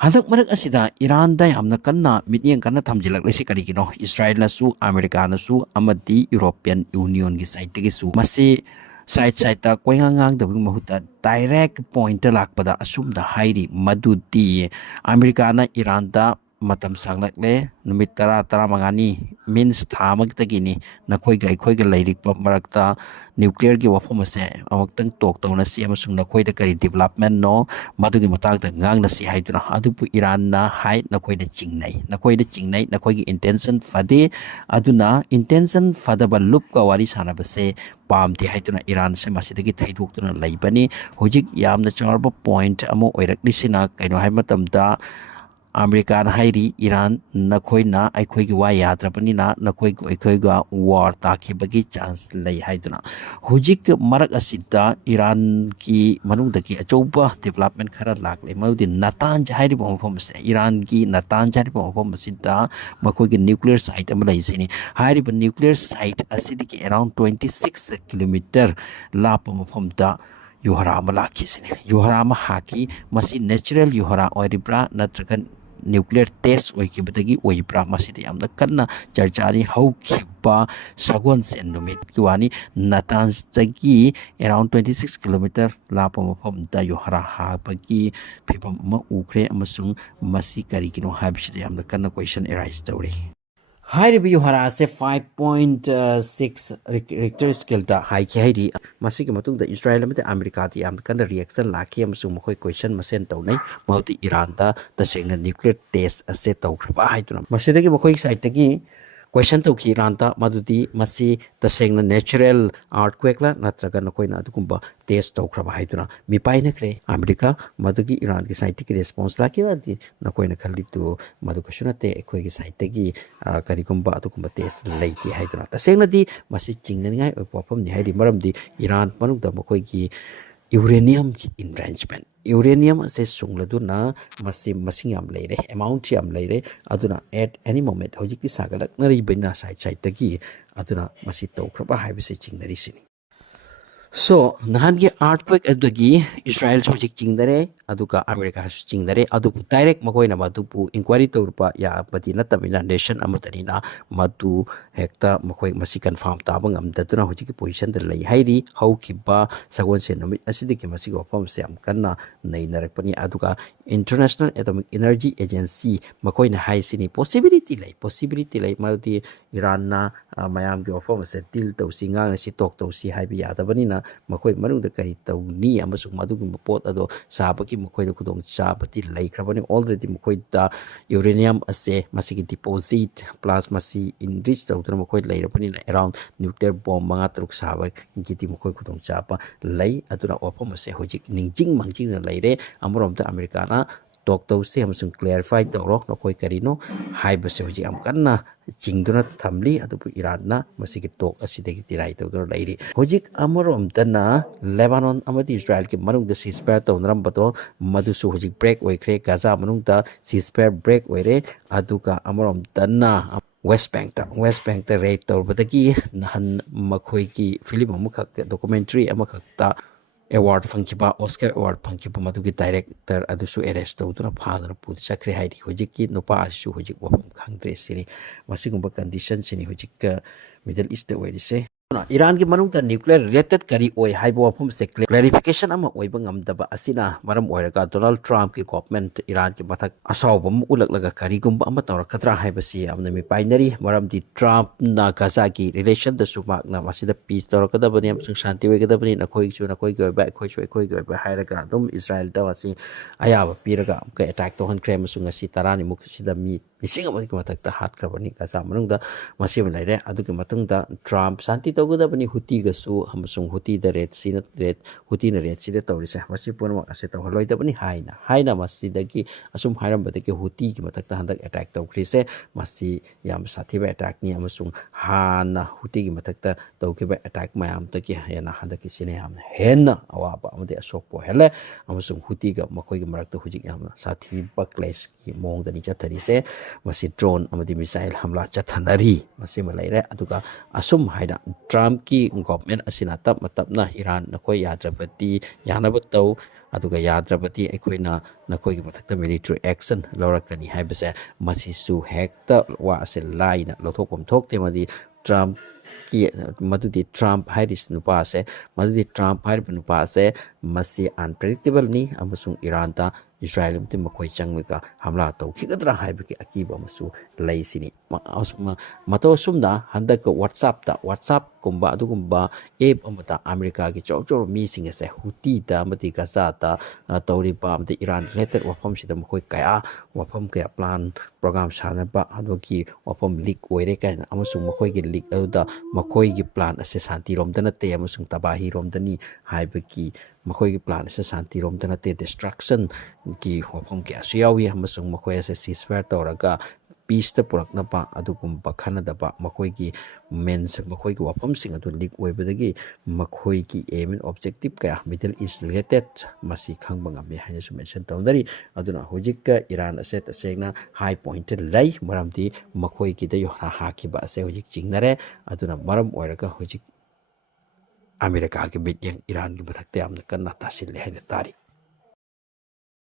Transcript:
Handak marak asida Iran da yamna kanna mityeng kanna thamjilak lesi karigino Israel na su America na su amadi European Union gi side gi su masi side ta koingang da mahuta direct point lakpada asum da hairi madudi America na Iran da matam sanglakle numit tara mangani means thamag tagini nakhoi ga lairik pa marakta nuclear gi wafom ase amaktang tok tawna si amasung nakhoi da kari development no madugi matag da ngang na si haiduna adupu Iran na hai nakhoi da chingnai nakhoi gi intention fade aduna intention fadaba lup ka wari sana base pamti haiduna Iran se masidagi thaidok tuna laibani hojik yamna charba point amo oirakli sina kaino hai matamda American hairi Iran nakhoi na aikhoi gi wa yadrapani na nakhoi ga war takhi bagi chance lei haiduna hujik marak asida Iran ki manung daki achoba development khara lakle maudi natan hairi bom phom se Iran ki natan hairi bom phom asida makhoi gi nuclear site am lei sini hairi ba nuclear site asidi ki around 26 kilometer lapam phom da yuhara malaki sini yuhara ma haki masi natural yuhara oiribra natrakan nuclear test oikibadagi oibra masidi amna kanna charchari haukiba sagon sen numit kiwani natans dagi around 26 kilometer lapa mafam da yohara ha bagi phibam ma ukre amasung masi kari kino habishidi amna kanna question arise tawri Hairi yuhara se 5.6 Richter scale da hai ki hairi masi ki matung da Israel amate America ti am kan reaction lakhi amsung mkhoi question masen tawnai mauti Iran da tasengna nuclear test ase tawkhra hai tuna masidagi mkhoi side tagi question to ki Iran ta madudi masi tasengna natural earthquake la natraga nakoi na adukumba test tawkhra hai tuna mi paina kre America madugi Iran ki side ki response lakhi wadi nakoi na khalli tu madu kashunate ekhoi ki side tagi karigumba adukumba test leiti hai tuna tasengna di masi chingnangai oi popam ni hairi maramdi Iran manungda makoi ki uranium ki enrichment uranium se sungladuna masi masing am leire amount am leire aduna at any moment hojiki sagalak nari bina side tagi aduna masi tawkhra ba haibise chingnari sini so nahan gi earthquake adagi Israel so chingdare aduka America so chingdare adupu direct makoi na madupu inquiry tawrupa ya pati na tamina nation amatani na madu hekta makoi masi confirm tabang amdatuna hojiki position da lai hairi haukiba sagon se nomit asidiki masi wafam se am kanna nei narakpani aduka International Atomic Energy Agency makoi na hai sini possibility lai madi Iran na mayam gi wafam se deal tawsi ngang si tok tawsi haibi yadabani na makoi manung da kari tawni amasung madugi pot ado sabaki makoi da kudong sabati laikrabani already makoi da uranium ase masigi deposit plus masi enrich tawduna makoi lairapani na around nuclear bomb manga truk saba giti makoi kudong chapa lai aduna opam ase hojik ningjing mangjing na laire amorom da America na tok tawse amasung clarify tawro nakoi karino haibase hojik am kanna chingduna thamli adupu Iran na masigi tok asidagi tirai tawduna lairi hojik amorom dana Lebanon amadi Israel ki manung da ceasefire tawnaram bato madusu hojik break oikre Gaza manung da ceasefire break oire aduka amorom dana West Bank ta raid tawbadagi nahan makhoi ki film amukhak documentary amukhak ta award fangkiba Oscar award fangkiba madugi director adusu arrest tawduna phadana pudi chakre hairi hojiki nopa asu hojik wafam khangdre sini masigumba condition sini hojik Middle East oirise Iran ki manung ta nuclear related kari oi haibo wafam se clarification ama oiba ngamdaba asina maram oiraga Donald Trump ki government Iran ki bathak asawbam ulaklaga kari gumba ama tawrakadra haibasi amna mi binary maram di Trump na Gaza ki relation da sumak na masida peace tawrakadabani amsung shanti oigadabani nakoi chu nakoi gi oiba ekhoi gi oiba hairaga dum Israel da wasi ayaba piraga ka attack to han crime sunga si tarani muk sida mi lising amaki mathakta hatkrabani Gaza manung da masim laire adugi matungda Trump shanti tawgadabani huti gasu amasung huti da red sina red huti na red sida tawrise masi punama ase tawhaloidabani haina masidagi asum hairambadagi huti ki mathakta handak attack tawkrise masi yam sathiba attack ni amasung hana huti ki mathakta tawkiba attack mayam taki hena handaki sine yam henna awaba amade asokpo hele amasung huti ga makoi gi marakta hujik yam sathiba clash ki mong dani chatharise masi drone amadi missile hamla chathanari masi malaire aduga asum haida Trump ki government asina tap matapna Iran nakoi yadrabati yanaba tau aduga yadrabati aikoina nakoi gi mathakta military action lorakani haibase masisu hekta wa ase laina lothokpom thokte madi Trump ki madudi Trump hairis nupa ase madudi Trump hair nupa ase masi unpredictable ni amasung Iran ta Israel mti makoi changmika hamla tau khigadra haibaki akiba masu lay sini mato sumna handak WhatsApp kumba adugumba app amata America ki chok mi singa se Houthi ta mati Gaza ta tawriba amti Iran related wafam sida makoi kaya wafam kaya plan program sanaba aduki wafam leak oire kaina amasung makoi gi leak aduda makoi gi plan ase santi rom dana te amasung tabahi rom dani haibaki makoi gi plan ase santi rom dana te destruction ki wafam kaya suyawi amasung makoi ase ceasefire tawraga peace ta puraknaba adugumba khanadaba makoi gi mens makoi gi wafam sing adu leak oibadagi makoi gi aim and objective kaya Middle East related masi khangbanga me haina su mention tawdari aduna hojikka Iran ase tasegna high point lay maramti makoi gi da yo ha ki ba ase hojik chingnare aduna maram oiraga hojik America ki bit yang Iran ki bathakte amna kanna tasil le haina tari